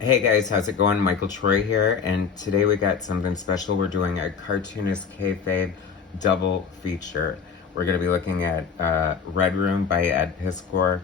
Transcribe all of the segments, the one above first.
Hey guys, how's it going? Michael Troy here, and today we got something special. We're doing a Cartoonist Kayfabe double feature. We're going to be looking at Red Room by Ed Piskor,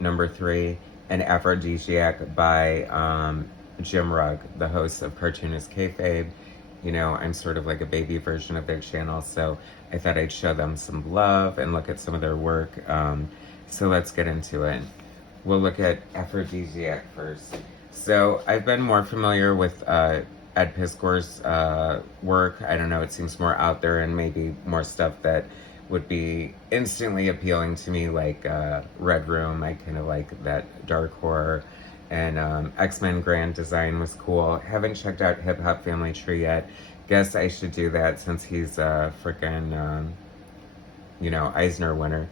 number 3, and Afrodisiac by Jim Rugg, the host of Cartoonist Kayfabe. You know, I'm sort of like a baby version of their channel, so I thought I'd show them some love and look at some of their work. So let's get into it. We'll look at Afrodisiac first. So I've been more familiar with Ed Piskor's work. I don't know, it seems more out there and maybe more stuff that would be instantly appealing to me, like Red Room. I kind of like that dark horror. And X-Men Grand Design was cool. Haven't checked out Hip Hop Family Tree yet. Guess I should do that since he's a freaking, Eisner winner.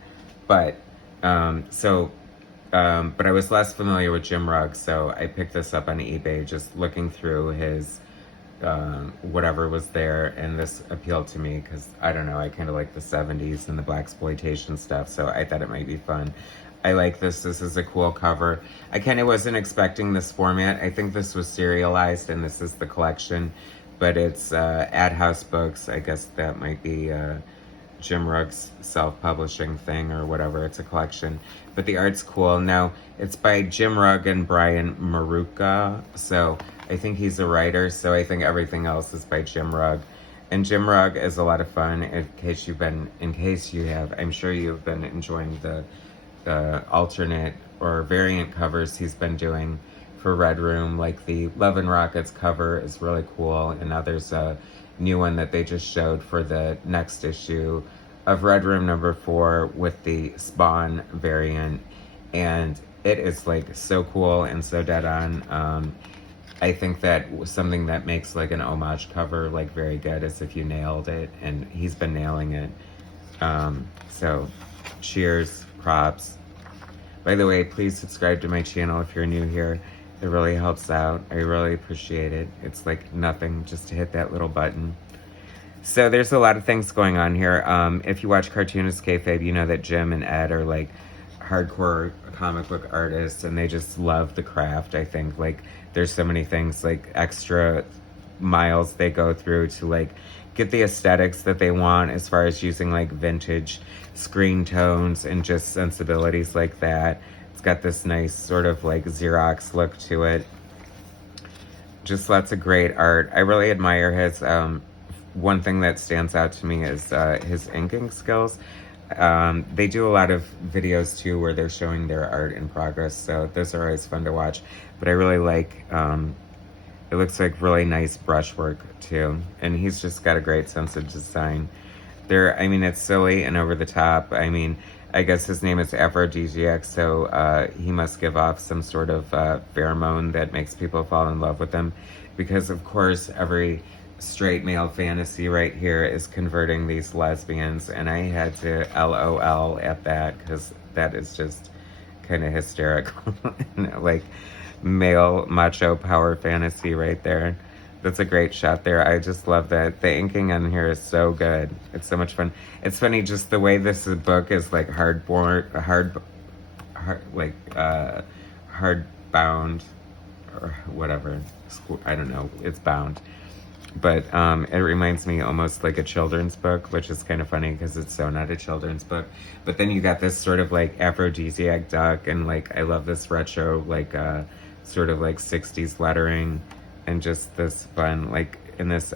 But, but I was less familiar with Jim Rugg, so I picked this up on eBay, just looking through his whatever was there, and this appealed to me because, I don't know, I kind of like the 70s and the blaxploitation stuff, so I thought it might be fun. I like this. This is a cool cover. I kind of wasn't expecting this format. I think this was serialized, and this is the collection, but it's Ad House Books. I guess that might be Jim Rugg's self-publishing thing or whatever. It's a collection, but the art's cool. Now, it's by Jim Rugg and Brian Maruca, so I think he's a writer, so I think everything else is by Jim Rugg. And Jim Rugg is a lot of fun. In case you have, I'm sure you've been enjoying the alternate or variant covers he's been doing for Red Room. Like the Love and Rockets cover is really cool, and now there's a new one that they just showed for the next issue of Red Room number 4 with the Spawn variant, and it is like so cool and so dead on. I think that something that makes like an homage cover like very good is if you nailed it, and he's been nailing it. So cheers, props. By the way, please subscribe to my channel if you're new here. It really helps out. I really appreciate it. It's like nothing just to hit that little button. So there's a lot of things going on here. If you watch Cartoonist Kayfabe, you know that Jim and Ed are like hardcore comic book artists, and they just love the craft. I think like there's so many things, like extra miles they go through to like get the aesthetics that they want, as far as using like vintage screen tones and just sensibilities like that. It's got this nice sort of like Xerox look to it. Just lots of great art. I really admire his, one thing that stands out to me is his inking skills. They do a lot of videos too where they're showing their art in progress, so those are always fun to watch. But I really like, it looks like really nice brushwork too, and he's just got a great sense of design. I mean, it's silly and over the top. I mean, I guess his name is Afrodisiac, so he must give off some sort of pheromone that makes people fall in love with him, because of course every straight male fantasy right here is converting these lesbians, and I had to LOL at that because that is just kind of hysterical. Like male macho power fantasy right there. That's a great shot there. I just love that. The inking on here is so good. It's so much fun. It's funny just the way this book is like hard bound or whatever. I don't know. It's bound. But it reminds me almost like a children's book, which is kind of funny because it's so not a children's book. But then you got this sort of like aphrodisiac duck, and like I love this retro like sort of like 60s lettering, and just this fun, like in this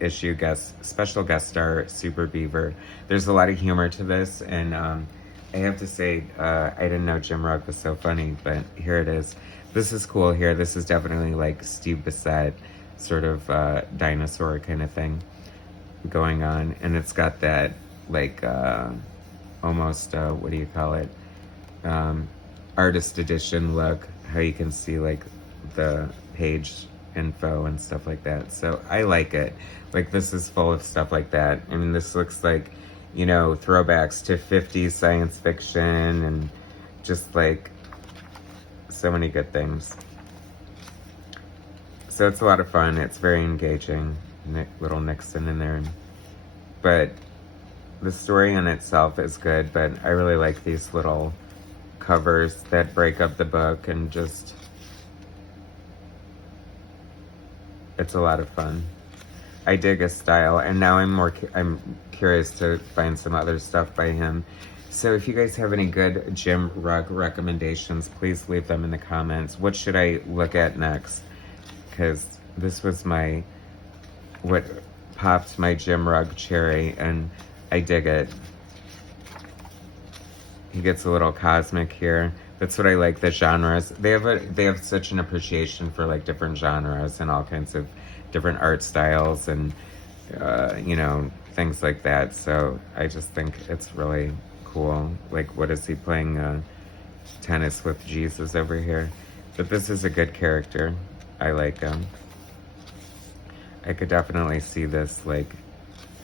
issue special guest star Super Beaver. There's a lot of humor to this, and I have to say I didn't know Jim Rugg was so funny, but here it is. This is cool here. This is definitely like Steve Bissett sort of dinosaur kind of thing going on, and it's got that like almost what do you call it, artist edition look, how you can see like the page info and stuff like that. So I like it. Like this is full of stuff like that. I mean, this looks like, you know, throwbacks to 50s science fiction and just like so many good things. So it's a lot of fun. It's very engaging. Little Nixon in there. But the story in itself is good, but I really like these little covers that break up the book and just It's a lot of fun. I dig his style, and now I'm curious to find some other stuff by him. So if you guys have any good Jim Rugg recommendations, please leave them in the comments. What should I look at next? Because this was what popped my Jim Rugg cherry, and I dig it. He gets a little cosmic here. That's what I like, the genres. They have such an appreciation for like different genres and all kinds of different art styles and you know, things like that. So I just think it's really cool. Like, what is he playing tennis with Jesus over here? But this is a good character. I like him. I could definitely see this like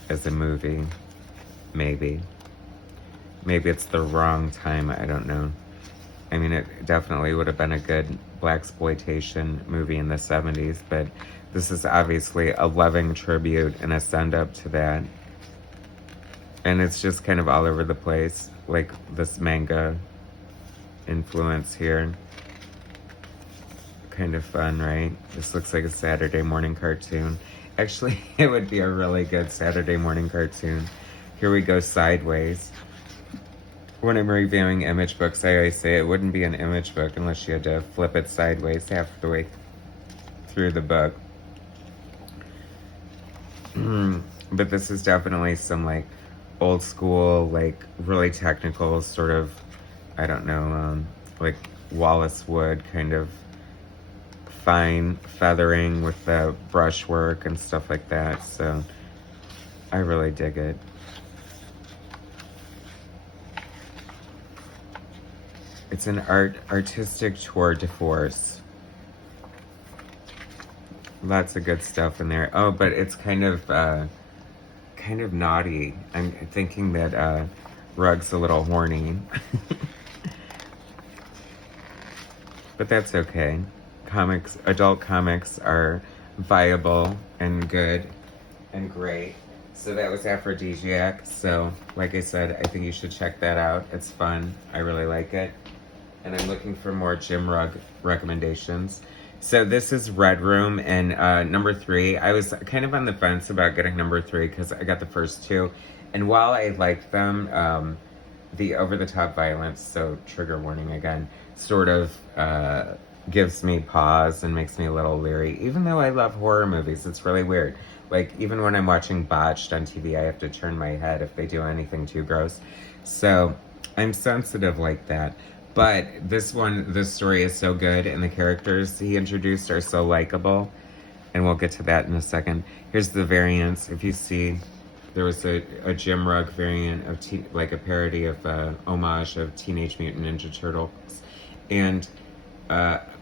as a movie. Maybe it's the wrong time. I don't know. I mean, it definitely would have been a good blaxploitation movie in the 70s, but this is obviously a loving tribute and a send-up to that. And it's just kind of all over the place, like this manga influence here. Kind of fun, right? This looks like a Saturday morning cartoon. Actually, it would be a really good Saturday morning cartoon. Here we go, sideways. When I'm reviewing image books, I always say it wouldn't be an image book unless you had to flip it sideways half the way through the book. But this is definitely some like old school, like really technical sort of, I don't know, like Wallace Wood kind of fine feathering with the brushwork and stuff like that. So I really dig it. It's an artistic tour de force. Lots of good stuff in there. Oh, but it's kind of naughty. I'm thinking that Rugg's a little horny. But that's okay. Adult comics are viable and good and great. So that was Afrodisiac. So, like I said, I think you should check that out. It's fun. I really like it. And I'm looking for more Jim Rugg recommendations. So this is Red Room and number 3. I was kind of on the fence about getting number 3 because I got the first 2. And while I liked them, the over-the-top violence, so trigger warning again, sort of gives me pause and makes me a little leery. Even though I love horror movies, it's really weird. Like, even when I'm watching Botched on TV, I have to turn my head if they do anything too gross. So I'm sensitive like that. But this story is so good, and the characters he introduced are so likable, and we'll get to that in a second. Here's the variants. If you see, there was a Jim Rugg variant of like a parody of homage of Teenage Mutant Ninja Turtles, and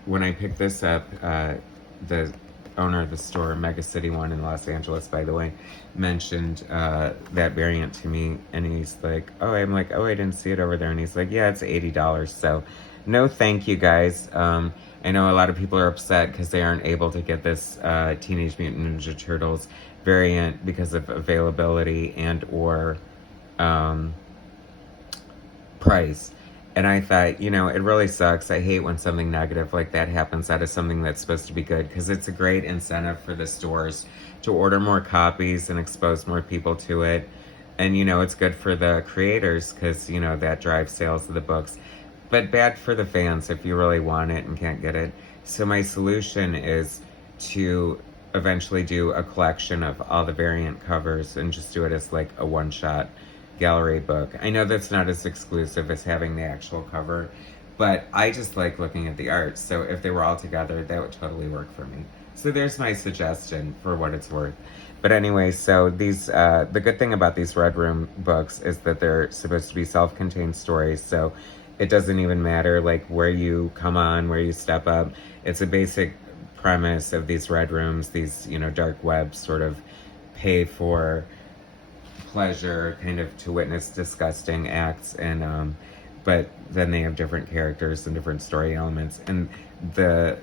when I picked this up, the owner of the store, Mega City One in Los Angeles, by the way, mentioned that variant to me, and he's like, oh, I'm like, oh, I didn't see it over there, and he's like, yeah, it's $80, so no thank you, guys. I know a lot of people are upset because they aren't able to get this Teenage Mutant Ninja Turtles variant because of availability and or price. And I thought, you know, it really sucks. I hate when something negative like that happens out of something that's supposed to be good, because it's a great incentive for the stores to order more copies and expose more people to it. And, you know, it's good for the creators because, you know, that drives sales of the books. But bad for the fans if you really want it and can't get it. So my solution is to eventually do a collection of all the variant covers and just do it as like a one-shot gallery book. I know that's not as exclusive as having the actual cover, but I just like looking at the art. So if they were all together, that would totally work for me. So there's my suggestion for what it's worth. But anyway, so these, the good thing about these Red Room books is that they're supposed to be self-contained stories. So it doesn't even matter like where you come on, where you step up. It's a basic premise of these Red Rooms, these, you know, dark web sort of pay for pleasure kind of to witness disgusting acts, and but then they have different characters and different story elements, and the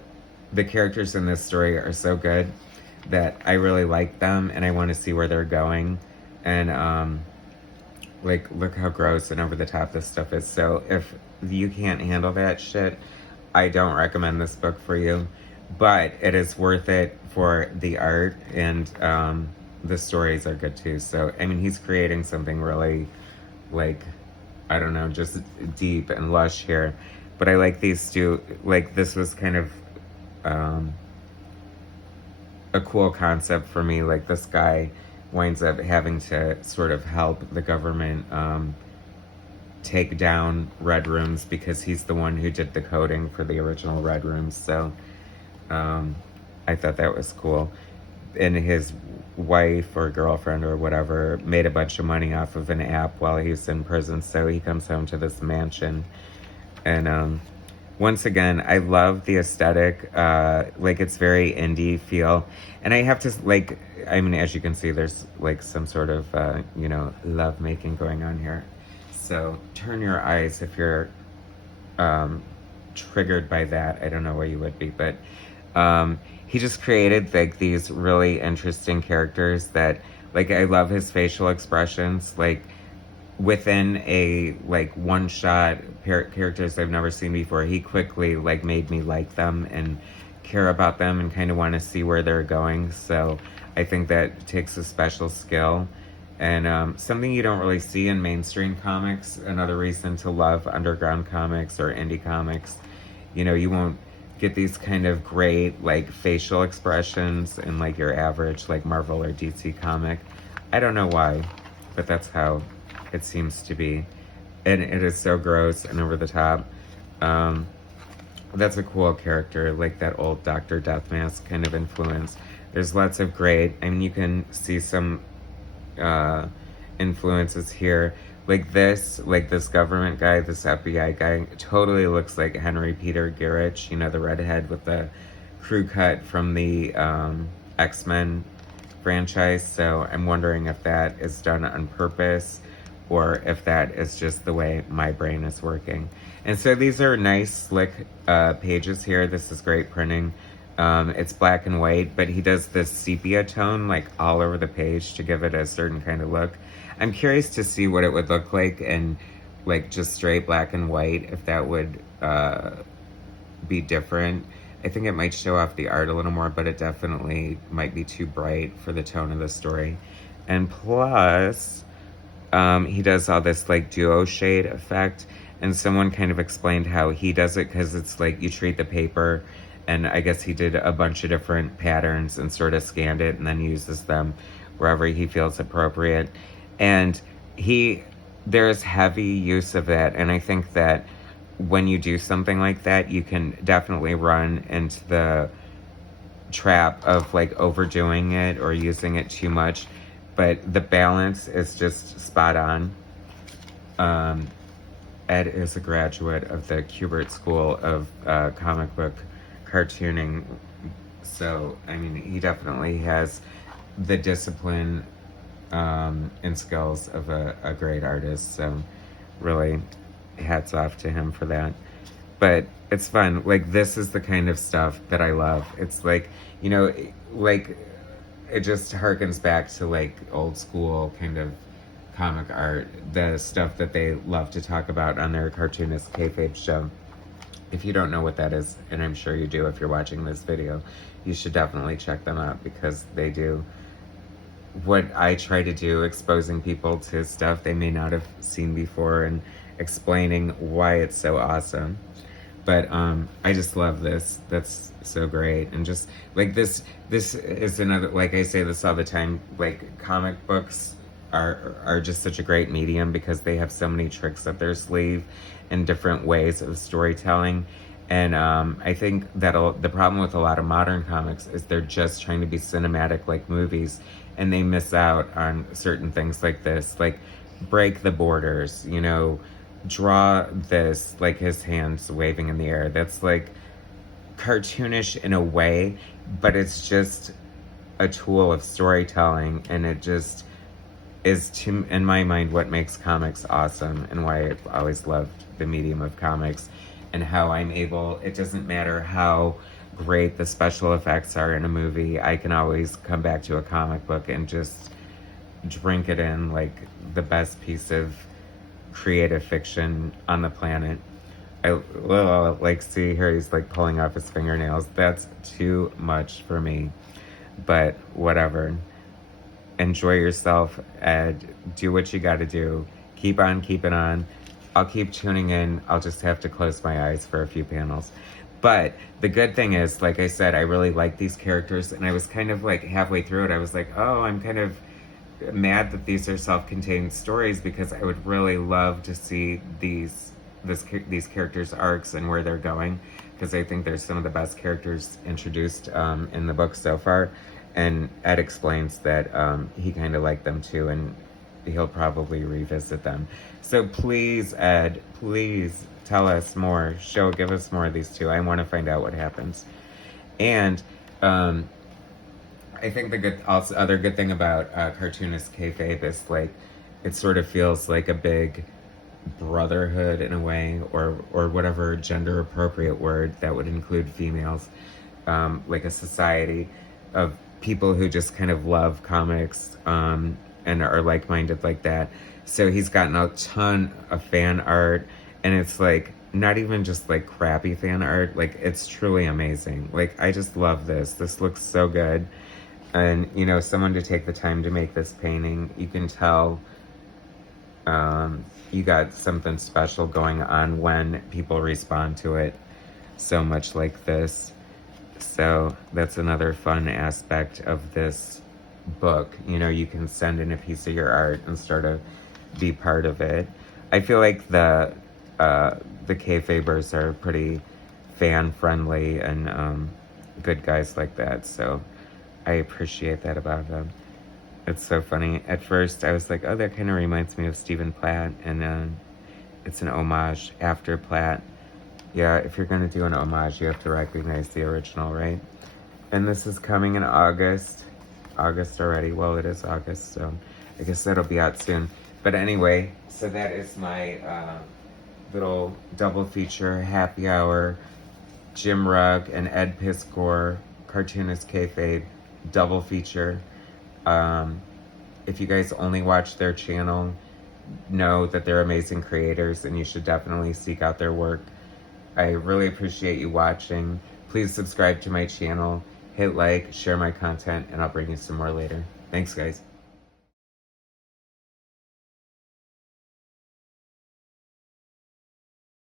characters in this story are so good that I really like them and I want to see where they're going. And like, look how gross and over the top this stuff is. So if you can't handle that shit, I don't recommend this book for you. but it is worth it for the art, and the stories are good too. So, I mean, he's creating something really, like, I don't know, just deep and lush here. But I like these two. Like, this was kind of um, a cool concept for me. Like, this guy winds up having to sort of help the government take down Red Rooms because he's the one who did the coding for the original Red Rooms. So I thought that was cool. And his wife or girlfriend or whatever made a bunch of money off of an app while he was in prison. So he comes home to this mansion. And once again, I love the aesthetic. Like, it's very indie feel. And I have to, like, I mean, as you can see, there's like some sort of, love making going on here. So turn your eyes if you're triggered by that. I don't know where you would be, but he just created like these really interesting characters that, like, I love his facial expressions. Like, within a like one shot characters I've never seen before, he quickly like made me like them and care about them and kind of want to see where they're going. So I think that takes a special skill, and something you don't really see in mainstream comics. Another reason to love underground comics or indie comics. You won't get these kind of great like facial expressions in like your average like Marvel or DC comic. I don't know why, but that's how it seems to be. And it is so gross and over the top. That's a cool character, like that old Dr. Deathmask kind of influence. There's lots of great, I mean, you can see some influences here. Like this government guy, this FBI guy, totally looks like Henry Peter Garrich, the redhead with the crew cut from the X-Men franchise. So I'm wondering if that is done on purpose or if that is just the way my brain is working. And so these are nice, slick pages here. This is great printing. It's black and white, but he does this sepia tone like all over the page to give it a certain kind of look. I'm curious to see what it would look like in like just straight black and white, if that would be different. I think it might show off the art a little more, but it definitely might be too bright for the tone of the story. And plus, he does all this like duo shade effect, and someone kind of explained how he does it because it's like you treat the paper, and I guess he did a bunch of different patterns and sort of scanned it and then uses them wherever he feels appropriate. And there's heavy use of that, and I think that when you do something like that, you can definitely run into the trap of like overdoing it or using it too much. But the balance is just spot on. Ed is a graduate of the Kubert School of Comic Book Cartooning. So, I mean, he definitely has the discipline and skills of a great artist. So, really, hats off to him for that. But it's fun. Like, this is the kind of stuff that I love. It's like, like, it just harkens back to like old school kind of comic art, the stuff that they love to talk about on their Cartoonist Kayfabe show. If you don't know what that is, and I'm sure you do if you're watching this video, you should definitely check them out, because they do what I try to do, exposing people to stuff they may not have seen before and explaining why it's so awesome. But I just love this. That's so great. And just like this is another, like I say this all the time, like comic books are just such a great medium because they have so many tricks up their sleeve and different ways of storytelling. And I think that the problem with a lot of modern comics is they're just trying to be cinematic like movies, and they miss out on certain things like this, like break the borders, draw this, like his hands waving in the air. That's like cartoonish in a way, but it's just a tool of storytelling, and it just is, in my mind, what makes comics awesome, and why I've always loved the medium of comics, and how I'm able, it doesn't matter how great the special effects are in a movie, I can always come back to a comic book and just drink it in like the best piece of creative fiction on the planet. like see here he's like pulling off his fingernails. That's too much for me. But whatever. Enjoy yourself and do what you got to do. Keep on keeping on. I'll keep tuning in. I'll just have to close my eyes for a few panels. But the good thing is, like I said, I really like these characters, and I was kind of like halfway through it, I was like, oh, I'm kind of mad that these are self-contained stories because I would really love to see these characters' arcs and where they're going, because I think they're some of the best characters introduced in the book so far. And Ed explains that he kind of liked them too, and he'll probably revisit them. So please, Ed, please tell us more. Give us more of these two. I want to find out what happens. And I think the other good thing about Cartoonist Kayfabe is like it sort of feels like a big brotherhood in a way, or whatever gender appropriate word that would include females, like a society of people who just kind of love comics and are like-minded like that. So he's gotten a ton of fan art, and it's like not even just like crappy fan art, like it's truly amazing. Like I just love this looks so good. And you know, someone to take the time to make this painting, you can tell you got something special going on when people respond to it so much like this. So that's another fun aspect of this book. You know, you can send in a piece of your art and sort of be part of it. I feel like the Kayfabers are pretty fan friendly and good guys like that. So I appreciate that about them. It's so funny. At first, I was like, oh, that kind of reminds me of Stephen Platt, and it's an homage after Platt. Yeah, if you're going to do an homage, you have to recognize the original, right? And this is coming in August. August already. Well, it is August, so I guess that'll be out soon. But anyway, so that is my little double feature, happy hour, Jim Rugg and Ed Piskor, Cartoonist Kayfabe, double feature. If you guys only watch their channel, know that they're amazing creators and you should definitely seek out their work. I really appreciate you watching. Please subscribe to my channel, hit like, share my content, and I'll bring you some more later. Thanks, guys.